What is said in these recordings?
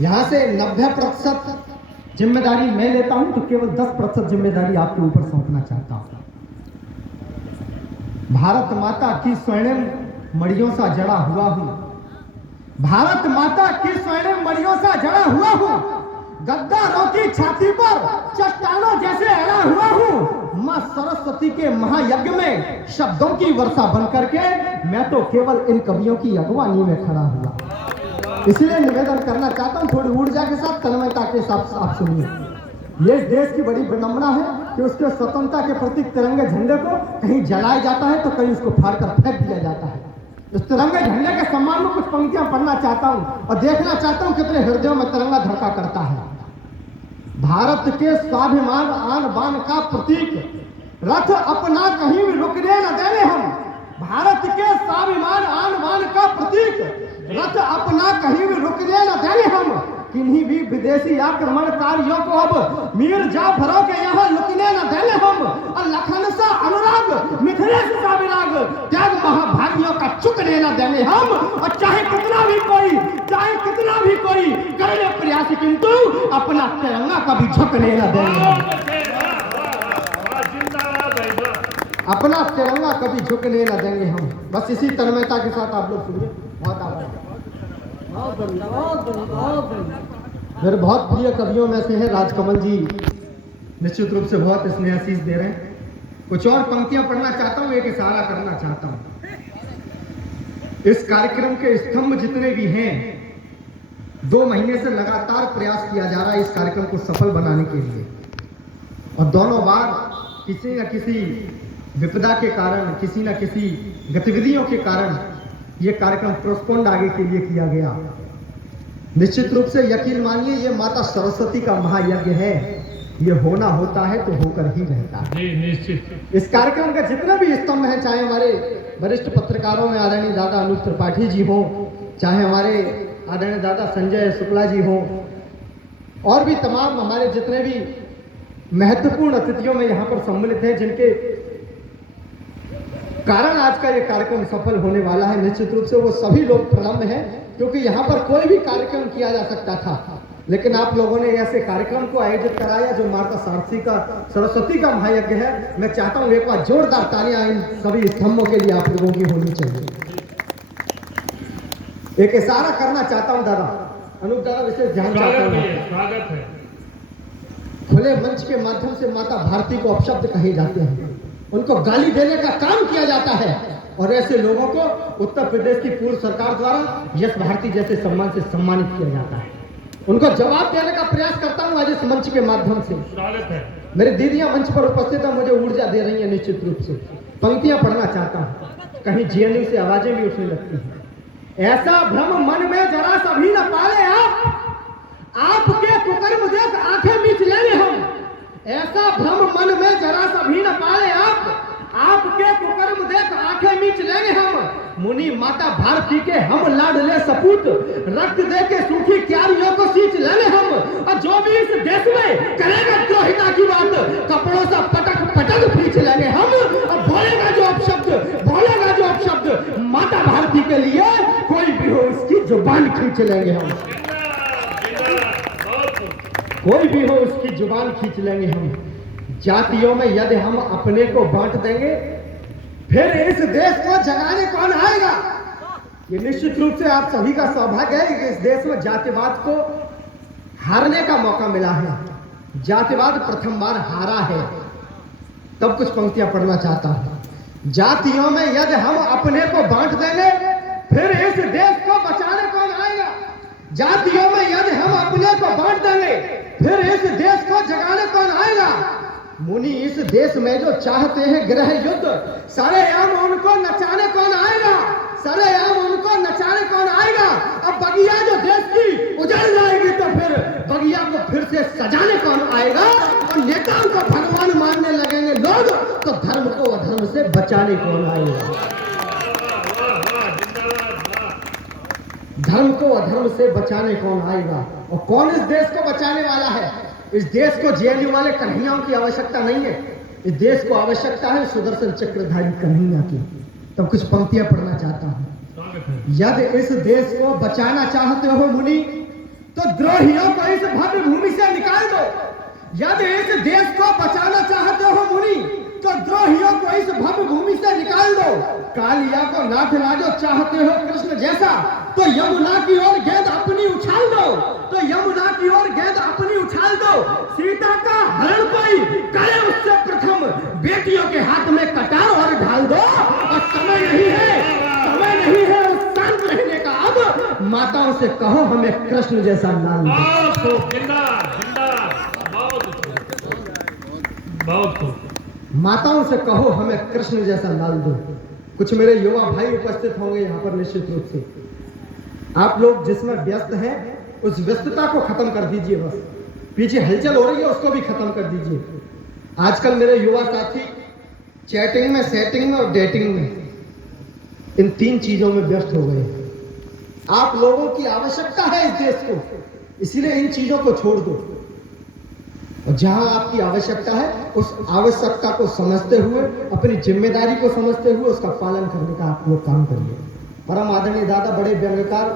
यहाँ से 90% जिम्मेदारी मैं लेता हूं, तो केवल 10% जिम्मेदारी आपके ऊपर सौंपना चाहता हूं। भारत माता की स्वर्णिम मड़ियों सा जड़ा हुआ हूं, भारत माता की स्वर्णिम मड़ियों सा जड़ा हुआ हूं, गद्दारों की छाती पर चट्टानों जैसे अड़ा हुआ हूं। मां सरस्वती के महायज्ञ में शब्दों की वर्षा बन करके मैं तो केवल इन कवियों की अगवानी में खड़ा हुआ। इसलिए निवेदन करना चाहता हूं, थोड़ी ऊर्जा के साथ, तन्मयता के साथ आप सुनिए। ये देश की बड़ी विडंबना है कि उसके स्वतंत्रता के प्रतीक तिरंगे झंडे को कहीं जलाया जाता है तो कहीं उसको फाड़कर फेंक दिया जाता है। इस तिरंगे झंडे के सम्मान में कुछ पंक्तियां पढ़ना चाहता हूं और देखना चाहता हूं कितने हृदयों में तिरंगा धड़का करता है। भारत के स्वाभिमान आन बान का प्रतीक, रथ अपना कहीं भी रुकने न देने हम। भारत के स्वाभिमान आन बान का प्रतीक, रथ अपना कहीं भी रुकने न देने हम। किन्हीं भी विदेशी आक्रमणकारियों को अब मीर जाफरों के यहाँ लुकने न देने हम। और लखन सा अनुराग, मिथिलेश सा विराग, त्याग महाभागियों का चुकने न देने हम। और चाहे कितना भी कोई कर ले प्रयास, किंतु अपना तिरंगा कभी झुकने न देंगे हम। अपना तिरंगा कभी झुकने न देंगे हम। बस इसी तन्मयता के साथ आप लोग सुनिए। बहुत आभार। मेरे बहुत प्रिय कवियों में से है राजकमल जी, निश्चित रूप से बहुत स्नेहाशीष दे रहे हैं। कुछ और पंक्तियां पढ़ना चाहता हूं, एक इशारा करना चाहता हूं। इस कार्यक्रम के स्तंभ जितने भी हैं, 2 महीने से लगातार प्रयास किया जा रहा है इस कार्यक्रम को सफल बनाने के लिए, और दोनों बार किसी न किसी विपदा के कारण, किसी न किसी गतिविधियों के कारण ये कार्यक्रम पोस्टपोन्ड आगे के लिए किया गया। निश्चित रूप से यकीन मानिए, ये माता सरस्वती का महायज्ञ है। ये होना होता है तो होकर ही रहता है। निश्चित। इस कार्यक्रम का जितने भी स्तंभ हैं, चाहे हमारे वरिष्ठ पत्रकारों में आदरणीय दादा अनूप त्रिपाठी जी हो, चाहे हमारे आदरणीय दादा संजय शुक्ला जी हो, और भी तमाम हमारे जितने भी महत्वपूर्ण अतिथियों में यहाँ पर सम्मिलित हैं, जिनके कारण आज का ये कार्यक्रम सफल होने वाला है। निश्चित रूप से वो सभी लोग प्रलम्ब हैं, क्योंकि यहाँ पर कोई भी कार्यक्रम किया जा सकता था, लेकिन आप लोगों ने ऐसे कार्यक्रम को आयोजित कराया जो माता सरस्वती का महायज्ञ है। मैं चाहता हूँ एक बार जोरदार तालियां इन सभी स्तंभों के लिए आप लोगों की होनी चाहिए। एक इशारा करना चाहता हूँ दादा अनूप दादा, विशेष ध्यान चाहता हूँ। स्वागत है। खुले मंच के माध्यम से माता भारती को अपशब्द कहे जाते हैं, उनको गाली देने का काम किया जाता है, और ऐसे लोगों को उत्तर प्रदेश की पूर्व सरकार द्वारा यश भारती जैसे सम्मान से सम्मानित किया जाता है। उनको जवाब देने का प्रयास करता हूं आज इस मंच के माध्यम से। मेरी दीदियां मंच पर उपस्थित है, मुझे ऊर्जा दे रही है। निश्चित रूप से पंक्तियां पढ़ना चाहता हूं, कहीं जेएनयू से आवाजें भी उठने लगती हैं। ऐसा भ्रम मन में जरा सभी न पाले आपके कुकर्म देख आंखें मीच लेंगे हम। ऐसा भ्रम मन में जरा सभी न पाले आपके कुकर्म देख आंखें मीच लेंगे हम। मुनि माता भारती के हम लाडले सपूत, रक्त दे के सूखी क्यारियों को सींच लेंगे हम। और जो भी इस देश में करेगा द्रोहिता की बात, कपड़ों से पटक खींच लेंगे हम। और बोलेगा जो अपशब्द माता भारती के लिए, कोई भी हो उसकी जुबान खींच लेंगे हम। कोई भी हो उसकी जुबान खींच लेंगे हम। जातियों में यदि हम अपने को बांट देंगे, फिर इस देश को जगाने कौन आएगा। ये निश्चित रूप से आप सभी का सौभाग्य है कि इस देश में जातिवाद को हारने का मौका मिला है। जातिवाद प्रथम बार हारा है। तब कुछ पंक्तियां पढ़ना चाहता हूं। जातियों में यदि हम अपने को बांट देंगे, फिर इस देश को बचाने कौन आएगा। जातियों में यदि हम अपने को बांट देंगे, फिर इस देश को जगाने कौन आएगा। मुनि इस देश में जो चाहते हैं गृह युद्ध, सरेआम उनको नचाने कौन आएगा। सरेआम उनको नचाने कौन आएगा। अब बगिया जो देश की उजड़ जाएगी, तो फिर बगिया को फिर से सजाने कौन आएगा। और नेताओं को भगवान मानने लगेंगे लोग, तो धर्म को अधर्म से बचाने कौन आएगा। धर्म को अधर्म से बचाने कौन आएगा। और कौन इस देश को बचाने वाला है। इस देश को जेएनयू वाले कन्हैयाओं की आवश्यकता नहीं है। इस देश को आवश्यकता है सुदर्शन चक्रधारी कन्हैया की। तब कुछ पंक्तियां पढ़ना चाहता हूं। यदि इस देश को बचाना चाहते हो मुनि, तो द्रोहियों को इस भव्य भूमि से निकाल दो। यदि इस देश को बचाना चाहते हो मुनि, तो द्रोहियों को इस भव्य भूमि से निकाल दो। कालिया को नाथ लाजो चाहते हो कृष्ण जैसा, तो यमुना की ओर गेंद अपनी उछाल दो। तो यमुना की ओर गेंद अपनी उछाल दो। सीता का हरण कोई करे उससे प्रथम, बेटियों के हाथ में कटार और ढाल दो। और समय नहीं है, समय नहीं है शांत रहने का। अब माताओं से कहो हमें कृष्ण जैसा लाल दो। माताओं से कहो हमें कृष्ण जैसा लाल दो। कुछ मेरे युवा भाई उपस्थित होंगे यहाँ पर निश्चित रूप से। आप लोग जिसमें व्यस्त हैं उस व्यस्तता को खत्म कर दीजिए। बस पीछे हलचल हो रही है उसको भी खत्म कर दीजिए। आजकल मेरे युवा साथी चैटिंग में, सेटिंग में और डेटिंग में, इन 3 चीजों में व्यस्त हो गए। आप लोगों की आवश्यकता है इस देश को, इसीलिए इन चीजों को छोड़ दो। और जहां आपकी आवश्यकता है उस आवश्यकता को समझते हुए, अपनी जिम्मेदारी को समझते हुए उसका पालन करने का आप लोग काम करिए। परम आदरणीय दादा बड़े व्यंग्यकार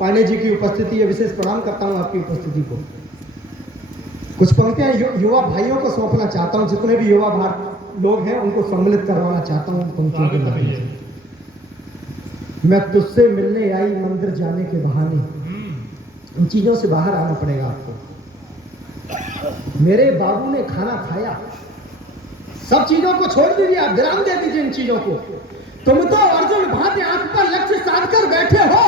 पांडे जी की उपस्थिति है, विशेष प्रणाम करता हूं आपकी उपस्थिति को। कुछ पंक्तियां युवा भाइयों को सौंपना चाहता हूं, जितने भी युवा लोग हैं उनको सम्मिलित करवाना चाहता हूं पंक्तियों के माध्यम से। मैं तुझसे मिलने आई मंदिर जाने के बहाने, इन चीजों से बाहर आना पड़ेगा आपको। मेरे बाबू ने खाना खाया, सब चीजों को छोड़ दीजिए, आप विराम दे दीजिए इन चीजों को। तुम तो अर्जुन भांति आंख पर लक्ष्य साध कर बैठे हो,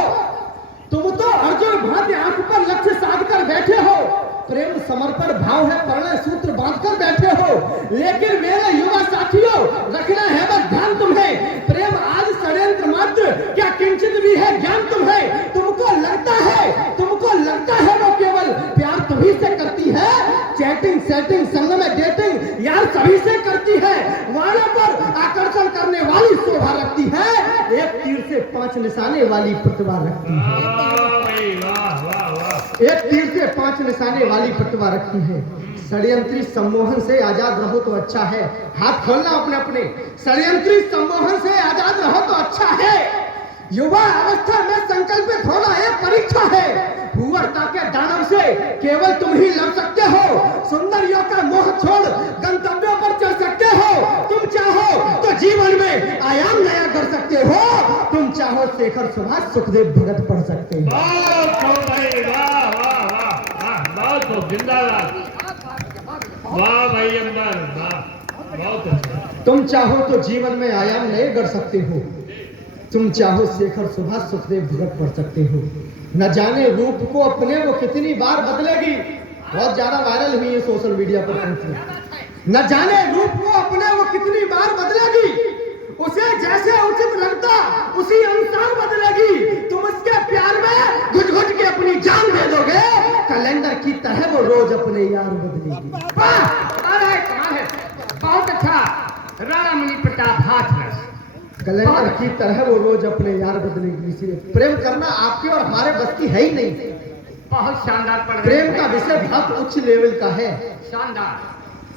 तुम तो अर्जुन भांति आंख पर लक्ष्य साध कर बैठे हो। प्रेम समर्पण भाव है परिणय सूत्र बांध कर बैठे हो। लेकिन मेरे युवा साथियों, रखना है बस ध्यान तुम्हें, प्रेम आज षड्यंत्र मात्र, क्या किंचित भी है ज्ञान तुम्हें। तुमको लगता है वो केवल प्यार तुम्ही से करती है। चैटिंग, सेटिंग, संग में डेटिंग यार सभी से करती है। वालों पर आकर्षण करने वाली शोभा रखती है, एक तीर से 5 निशाने वाली प्रतिभा रखती है। एक तीर से 5 निशाने वाली प्रतिभा रखती है। षड्यंत्री सम्मोहन से आजाद रहो तो अच्छा है। हाथ खोलना अपने अपने। षड्यंत्री सम्मोहन से आजाद रहो तो अच्छा है। युवा अवस्था में संकल्पित होना एक परीक्षा है। भूअरता के दानव से केवल तुम ही लड़ सकते हो। सुंदरियों का मोह छोड़ गंतव्यों पर चढ़ सकते हो। तुम चाहो तो जीवन में आयाम नया कर सकते हो। तुम चाहो शेखर सुभाष सुखदेव भगत पढ़ सकते हो। वाह भाई अंबर, बहुत अच्छा। तुम चाहो तो जीवन में आयाम नए कर सकते हो। तुम चाहो शेखर सुभाष सुखदेव भगत पढ़ सकते हो। न जाने रूप को अपने वो कितनी बार बदलेगी। बहुत ज्यादा वायरल हुई है सोशल मीडिया पर। न जाने रूप को अपने वो कितनी बार बदलेगी। उसे जैसे उचित लगता उसी अनुसार बदलेगी। तुम उसके प्यार में घुट घुट के अपनी जान दे दोगे। कैलेंडर की तरह वो रोज अपने यार बदलेगी। अरे कमाल है, बहुत अच्छा। राणा मुनि प्रताप हाथ रस। कैलेंडर की तरह वो रोज अपने यार बदलेगी। इसलिए प्रेम करना आपके और हमारे बस की है ही नहीं। बहुत शानदार पढ़। प्रेम का विषय बहुत उच्च लेवल का है, शानदार।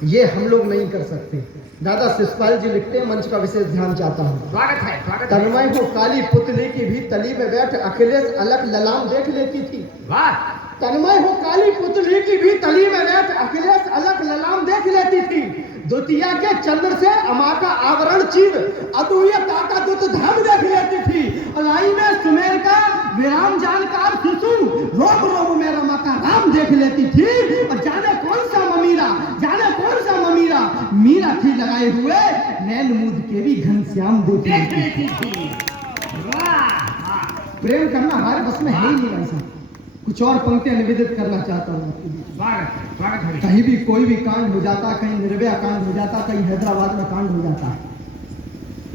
ये हम लोग नहीं कर सकते। दादा शिषपाल जी लिखते हैं, मंच का विशेष ध्यान चाहता हूँ। स्वागत है, स्वागत है। तन्मय हो काली पुतली की भी तली में बैठ अखिलेश अलग ललाम देख लेती थी। वाह। तन्मय हो काली पुतली की भी तली में बैठ अखिलेश अलग ललाम देख लेती थी। द्वितीया के चंद्र से अमा का आवरण चीर अद्वितीयता का दुत धाम देख लेती थी। अलाई में सुमेर का विराम जानकार शिशु रोम रोम में रमा का राम देख लेती थी। और जाने कौन सा ममीरा मीरा थी लगाए हुए नैन मूद के भी घनश्याम देख लेती थी। प्रेम करना हमारे बस में है ही नहीं। ऐसा कुछ और पंक्तियां निवेदित करना चाहता हूँ आपके बीच। कहीं भी कोई भी कांड हो जाता, कहीं निर्भया कांड हो जाता, कहीं हैदराबाद में कांड हो जाता,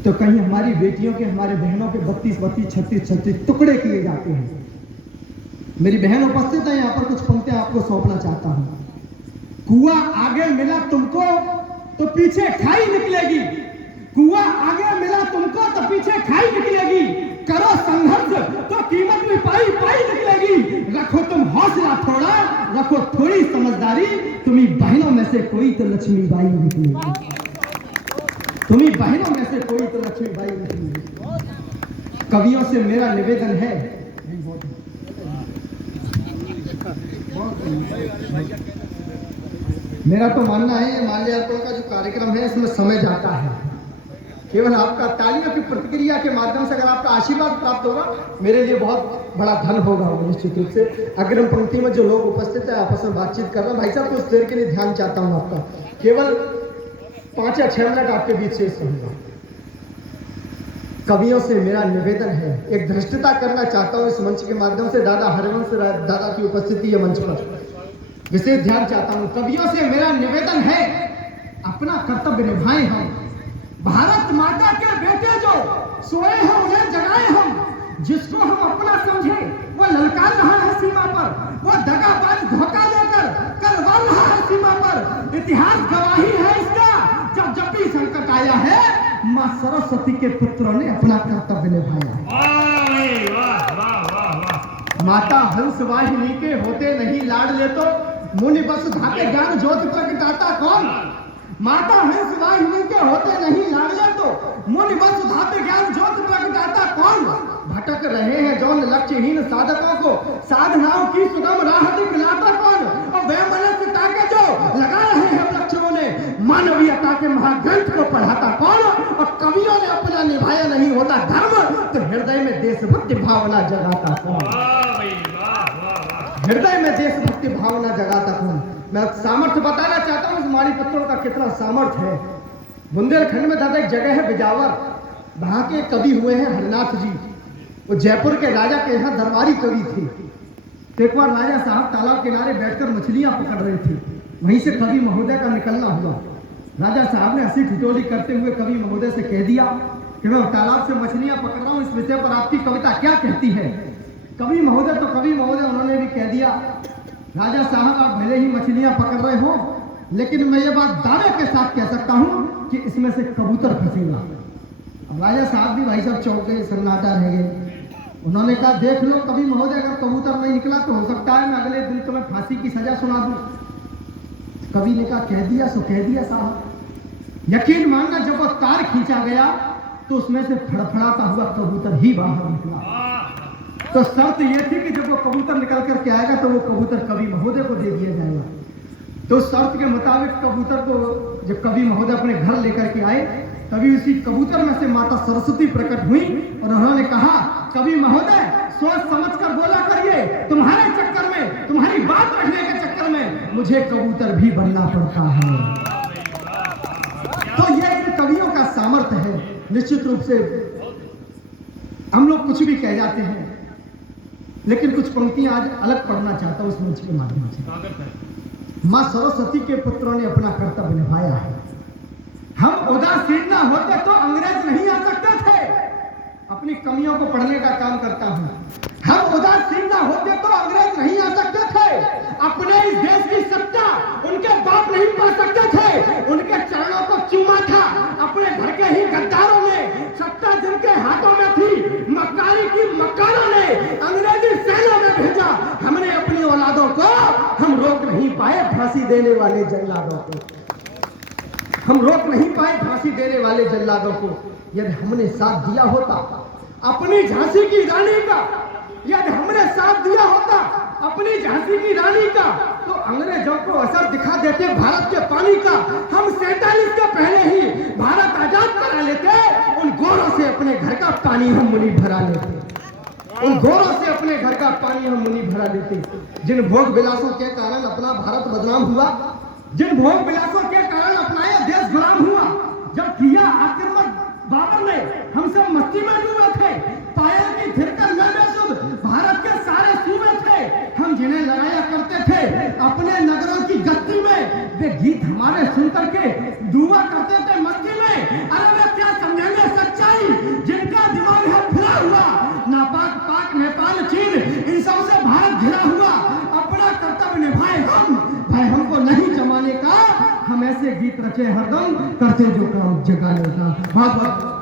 तो कहीं हमारी बेटियों के, हमारे बहनों के 32, 36 टुकड़े किए जाते हैं। मेरी बहन उपस्थित है यहाँ पर, कुछ पंक्तियां आपको सौंपना चाहता हूँ। कुआं आगे मिला तुमको तो पीछे खाई निकलेगी। कुआं आगे मिला तुमको तो पीछे खाई निकलेगी। करो संघर्ष तो कीमत भी पाई निकलेगी। रखो तुम हौसला थोड़ा, रखो थोड़ी समझदारी। तुम्ही बहनों में से कोई तो लक्ष्मीबाई निकलेगी। तुम्ही बहनों में से कोई तो लक्ष्मीबाई निकलेगी। कवियों से मेरा निवेदन है, मेरा तो मानना है माल्यार्पण का जो कार्यक्रम है इसमें समय जाता है। केवल आपका तालियों की प्रतिक्रिया के माध्यम से अगर आपका आशीर्वाद प्राप्त होगा मेरे लिए बहुत बड़ा धन होगा निश्चित रूप से। अग्रिम पंक्ति में जो लोग उपस्थित है आपस में बातचीत कर रहे हैं, भाई साहब कुछ देर के लिए ध्यान चाहता हूँ आपका, केवल 5 या 6 मिनट आपके बीच शेष रहूंगा। कवियों से मेरा निवेदन है, एक धृष्टता करना चाहता हूँ इस मंच के माध्यम से। दादा हरिवंश दादा की उपस्थिति है मंच पर, विशेष ध्यान चाहता हूँ। कवियों से मेरा निवेदन है अपना कर्तव्य निभाएं हम। भारत माता के बेटे जो सोए हैं उन्हें जगाएं हम। जिसको हम अपना समझे वो ललकार रहा है सीमा पर, वो दगाबाज धोखा देकर करवाल रहा है सीमा पर। इतिहास गवाही है इसका, जब जब भी संकट आया है मां सरस्वती के पुत्रों ने अपना कर्तव्य निभाया। माता हंस वाहिनी के होते नहीं लाडले तो मुनि बस धाके ज्ञान ज्योति प्रगटाता कौन। माता हंस वाहिनी के होते नहीं लाडले तो मुनि बस धाके ज्ञान ज्योति प्रगटाता कौन। भटक रहे हैं जौन लक्ष्यहीन साधकों को साधनाओं की सुगम राह दिखलाता कौन। और वैमनस्यता के जो लगा रहे हैं वृक्षों ने मानवीयता के महाग्रंथ को पढ़ाता कौन। और कवियों ने अपना निभाया नहीं होता धर्म तो हृदय में देशभक्ति भावना जगाता कौन। हृदय में देशभक्ति भावना जगाता कौन। मैं सामर्थ्य बताना चाहता हूँ इस माड़ी पत्रों का कितना सामर्थ्य है। बुंदेलखंड में दादा एक जगह है बिजावर, वहां के कवि हुए हैं हरनाथ जी। वो जयपुर के राजा के यहाँ दरबारी कवि थे। तो एक बार राजा साहब तालाब किनारे बैठकर मछलियां पकड़ रहे थे, वहीं से कवि महोदय का निकलना हुआ। राजा साहब ने हंसी ठिठोली करते हुए कवि महोदय से कह दिया कि मैं तालाब से मछलियां पकड़ रहा हूँ, इस विषय पर आपकी कविता क्या कहती है। कवि महोदय तो कवि महोदय, उन्होंने भी कह दिया राजा साहब आप भले ही मछलियां पकड़ रहे हो लेकिन मैं ये बात दावे के साथ कह सकता हूँ कि इसमें से कबूतर फंसेगा। अब राजा साहब भी भाई साहब चौंक गए, सन्नाटा रह गए। उन्होंने कहा देख लो कवि महोदय, अगर कबूतर नहीं निकला तो हो सकता है मैं अगले दिन तुम्हें फांसी की सजा सुना दूं। कवि ने कहा कह दिया सो कह दिया साहब। यकीन मानना जब वो तार खींचा गया तो उसमें से फड़फड़ाता हुआ कबूतर ही बाहर निकला। तो शर्त यह थी कि जब वो कबूतर निकल करके आएगा तो वो कबूतर कवि महोदय को दे दिया जाएगा। तो शर्त के मुताबिक कबूतर को जब कवि महोदय अपने घर लेकर के आए तभी उसी कबूतर में से माता सरस्वती प्रकट हुई और उन्होंने कहा कवि महोदय सोच समझ कर बोला करिए, तुम्हारे चक्कर में, तुम्हारी बात रखने के चक्कर में मुझे कबूतर भी बनना पड़ता है। तो ये इन कवियों का सामर्थ्य है। निश्चित रूप से हम लोग कुछ भी कह जाते हैं लेकिन कुछ पंक्तियां आज अलग पढ़ना चाहता हूं इस मंच के माध्यम से। मां सरस्वती के पुत्रों ने अपना कर्तव्य निभाया है। हम उदासीन ना होते तो अंग्रेज नहीं आ सकते थे। अपनी कमियों को पढ़ने का काम करता हूं। हम उदासीन ना होते तो अंग्रेज नहीं आ सकते थे। अपने इस देश की सत्ता उनके बाप नहीं पा सकते थे। उनके चरणों को चूमा था अपने घर के ही गद्दारों ने। सत्ता जिनके हाथों में थी मक्कारी की मक्कारों ने अंग्रेजी सेना में भेजा। हमने अपनी औलादों को हम रोक नहीं पाए फांसी देने वाले जल्लादों को। हम रोक नहीं पाए फांसी देने वाले जल्लादों को। यदि हमने साथ दिया होता अपनी झांसी की रानी का, यदि हमने साथ दिया होता अपनी झांसी की रानी का तो अंग्रेजों को असर दिखा देते भारत के पानी का। हम 47 के पहले ही भारत आजाद करा लेते। उन गोरों से अपने घर का पानी हम मुनि भरा लेते। उन गोरों से अपने घर का पानी हम मुनि भरा लेते। जिन भोग विलासों के कारण अपना भारत बदनाम हुआ, जिन भोग विलासों के कारण अपना यह देश गुलाम हुआ। जब किया आक्रमण बाबर ने हम सब मस्ती में डूबे थे। पायल की थिरकन में बेसुध भारत के सारे सूबे थे। हम जिन्हें लड़ाया करते थे अपने नगरों की गस्ती में, वे गीत हमारे सुन करके दुआ करते थे मस्ती में। अरे वे क्या समझेंगे सच्चाई जिनका दिमाग है फिरा हुआ। नापाक पाक नेपाल चीन इन सब से भारत घिरा हुआ। अपना कर्तव्य निभाए हम, भाई हमको नहीं जमाने का। हम ऐसे गीत रचे हरदम करते जो काम जगाने का। बहुत बहुत